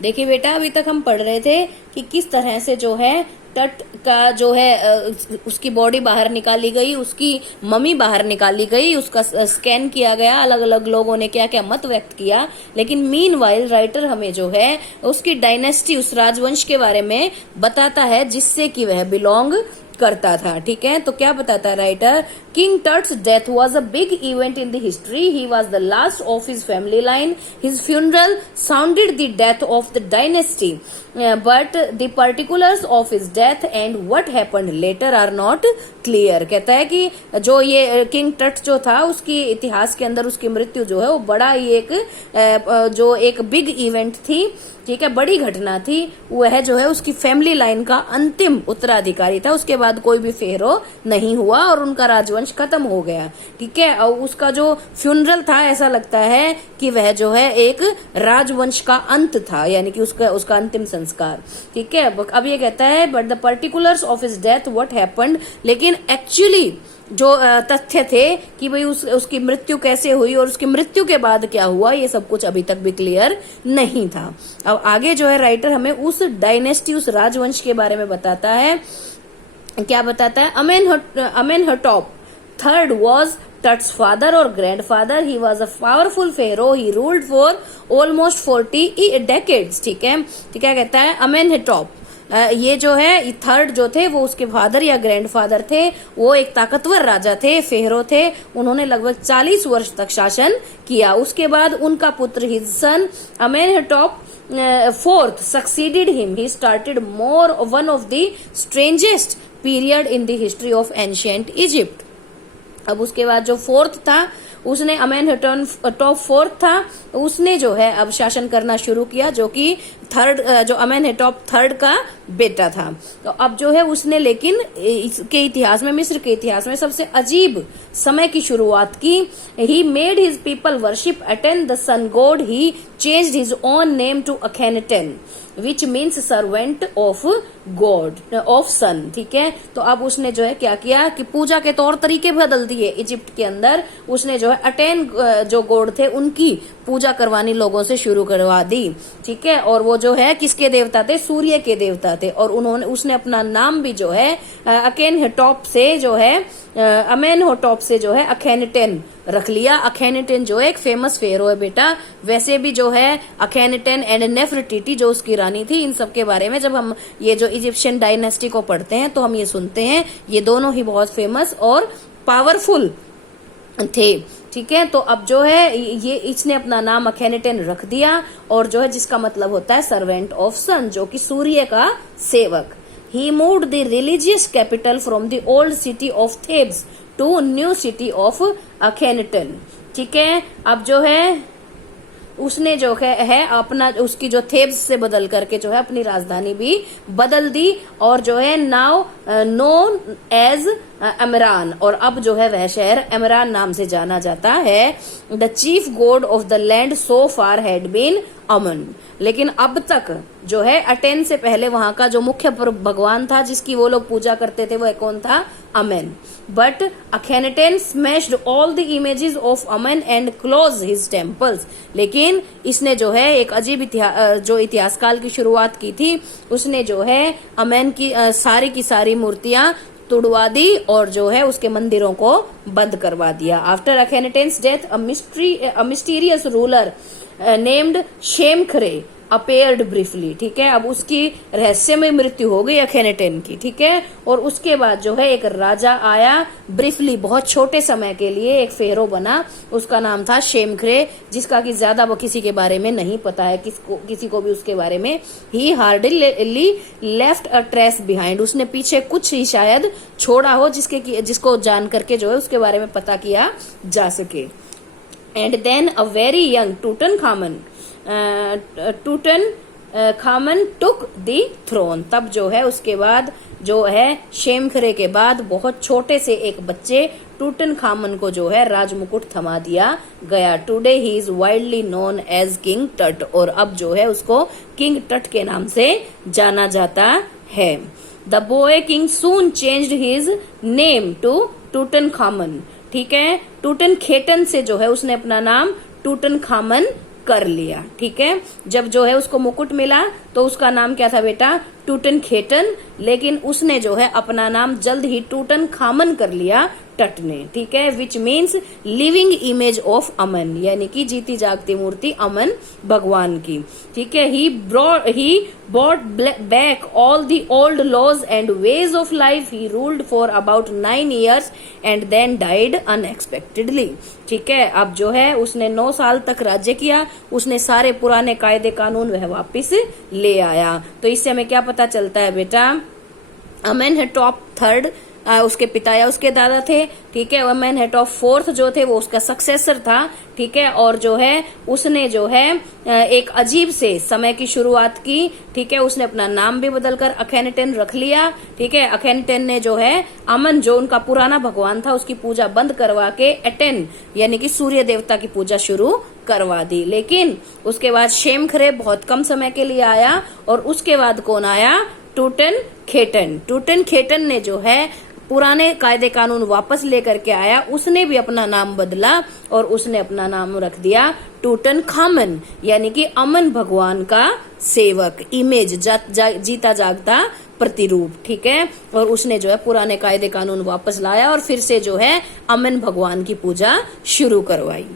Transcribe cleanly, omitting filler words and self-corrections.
देखिए बेटा, अभी तक हम पढ़ रहे थे कि किस तरह से जो है तट का जो है उसकी बॉडी बाहर निकाली गई, उसकी मम्मी बाहर निकाली गई, उसका स्कैन किया गया, अलग अलग लोगों ने क्या क्या मत व्यक्त किया। लेकिन मीनवाइल राइटर हमें जो है उसकी डायनेस्टी, उस राजवंश के बारे में बताता है जिससे कि वह बिलोंग करता था। ठीक है, तो क्या बताता है writer? King Tut's death was a big event in the history. He was the last of his family line. His funeral sounded the death of the dynasty, but the particulars of his death and what happened later are not clear. कहता है कि जो ये king टट जो था, उसकी इतिहास के अंदर उसकी मृत्यु जो है वो बड़ा ही एक बिग इवेंट थी। ठीक है, बड़ी घटना थी। वह जो है उसकी फैमिली लाइन का अंतिम उत्तराधिकारी था। उसके बाद कोई भी फेरो नहीं हुआ और उनका राजवंश खत्म हो गया। ठीक है, और उसका जो फ्यूनरल था, ऐसा लगता है कि वह जो है एक राजवंश का अंत था, यानी कि उसका अंतिम संस्कार। ठीक है, अब ये कहता है but the particulars of his death what happened, लेकिन एक्चुअली जो तथ्य थे कि भाई उसकी मृत्यु कैसे हुई और उसकी मृत्यु के बाद क्या हुआ, ये सब कुछ अभी तक भी क्लियर नहीं था। अब आगे जो है राइटर हमें उस डायनेस्टी, उस राजवंश के बारे में बताता है। क्या बताता है? Amenhotep third was Tut's father or grandfather. He was a powerful pharaoh. He ruled for almost 40 decades. ठीक है, तो क्या कहता है? अमेनहटॉप ये जो है थर्ड जो थे वो उसके फादर या ग्रैंडफादर थे। वो एक ताकतवर राजा थे, फेरो थे। उन्होंने लगभग 40 वर्ष तक शासन किया। उसके बाद उनका पुत्र his son Amenhotep fourth succeeded him. He started one of the strangest period in the history of ancient Egypt. अब उसके बाद जो फोर्थ था, उसने अमेनहटॉप फोर्थ था, उसने जो है अब शासन करना शुरू किया, जो कि थर्ड, जो अमेनहटॉप थर्ड का बेटा था। तो अब जो है उसने, लेकिन इसके इतिहास में, मिस्र के इतिहास में सबसे अजीब समय की शुरुआत की. He made his people worship Aten the sun god. He changed his own name to Akhenaten which means servant of god of sun. ठीक है, तो अब उसने जो है क्या किया कि पूजा के तौर तरीके बदल दिए इजिप्ट के अंदर. उसने जो है अटेन जो गॉड थे उनकी पूजा करवानी लोगों से शुरू करवा दी. ठीक है, और वो जो है किसके देवता थे? सूर्य के देवता थे. और उसने अपना नाम भी जो है अकेनहटॉप से जो है अमेनहटॉप से जो है अखेनटेन रख लिया. अखेनटेन जो एक फेमस फेरो है बेटा. वैसे भी जो है अखेनटेन एंड नेफरटीटी जो उसकी रानी थी, इन सब के बारे में जब हम ये जो इजिप्शियन डायनेस्टी को पढ़ते हैं तो हम ये सुनते हैं, ये दोनों ही बहुत फेमस और पावरफुल थे. ठीक है, तो अब जो है ये इसने अपना नाम अखेनटेन रख दिया, और जो है जिसका मतलब होता है सर्वेंट ऑफ सन, जो कि सूर्य का सेवक. He moved the religious capital from the old city of Thebes to new city of Akhenaten. ठीक है, अब जो है उसने जो है अपना उसकी जो थेब्स से बदल करके जो है अपनी राजधानी भी बदल दी, और जो है नाउ नोन एज अमरान. और अब जो है वह शहर अमरान नाम से जाना जाता है. The chief god of the land so far had been Amun. लेकिन अब तक जो है अटेन से पहले वहां का जो मुख्य भगवान था जिसकी वो लोग पूजा करते थे, वह कौन था? Amun. But Akhenaten smashed all the images of Amun and close his temples. लेकिन इसने जो है एक अजीब इतिहास काल की शुरुआत की थी. उसने जो है अमेन की सारी की सारी मूर्तियां तुड़वा दी और जो है उसके मंदिरों को बंद करवा दिया. After Akhenaten's death a mysterious ruler named Smenkhkare appeared briefly. ठीक है, अब उसकी रहस्यमय मृत्यु हो गई अखेनटेन की. ठीक है, और उसके बाद जो है एक राजा आया ब्रीफली, बहुत छोटे समय के लिए एक फेरो बना. उसका नाम था शेमखरे, जिसका कि ज्यादा वो किसी के बारे में नहीं पता है, किसी को भी उसके बारे में. ही hardly left a trace behind. उसने पीछे कुछ ही शायद छोड़ा हो जिसको जान करके जो है उसके बारे में पता किया जा सके. And then a very young Khamun took the throne. तब जो है उसके बाद जो है शेमखरे के बाद बहुत छोटे से एक बच्चे टूटन खामन को जो है राजमुकुट थमा दिया गया. Today he is widely known as King Tut. और अब जो है उसको किंग टट के नाम से जाना जाता है. The boy king soon changed his name to Tutankhamun. ठीक है, टूटन खेटन से जो है उसने अपना नाम टूटन खामन कर लिया। ठीक है, जब जो है उसको मुकुट मिला तो उसका नाम क्या था बेटा, टूटनखेटन, लेकिन उसने जो है अपना नाम जल्द ही टूटनखामन कर लिया टट ने। ठीक है, which means living image of Amun, यानी कि जीती जागती मूर्ति अमन भगवान की। ठीक है, ही brought back all the old laws and ways of life. He ruled for about 9 years and then died unexpectedly. ठीक है, अब जो है उसने 9 साल तक राज्य किया, उसने सारे पुराने कायदे कानून वह वापिस ले आया। तो इससे हमें क्या पता चलता है बेटा, अमेनहेटॉप थर्ड उसके पिता या उसके दादा थे। ठीक है, अमेनहेटॉप फोर्थ जो थे वो उसका सक्सेसर था। ठीक है, और जो है उसने जो है एक अजीब से समय की शुरुआत की। ठीक है, उसने अपना नाम भी बदलकर अखेनेटन रख लिया। ठीक है, अखेनेटन ने जो है अमन जो उनका पुराना भगवान था उसकी पूजा बंद करवा के एटेन यानी कि सूर्य देवता की पूजा शुरू करवा दी। लेकिन उसके बाद शेमखरे बहुत कम समय के लिए आया और उसके बाद कौन आया, टूटनखेटन। टूटनखेटन ने जो है पुराने कायदे कानून वापस लेकर के आया, उसने भी अपना नाम बदला और उसने अपना नाम रख दिया टूटनखामन, यानी कि अमन भगवान का सेवक, इमेज, जीता जागता प्रतिरूप। ठीक है, और उसने जो है पुराने कायदे कानून वापस लाया और फिर से जो है अमन भगवान की पूजा शुरू करवाई।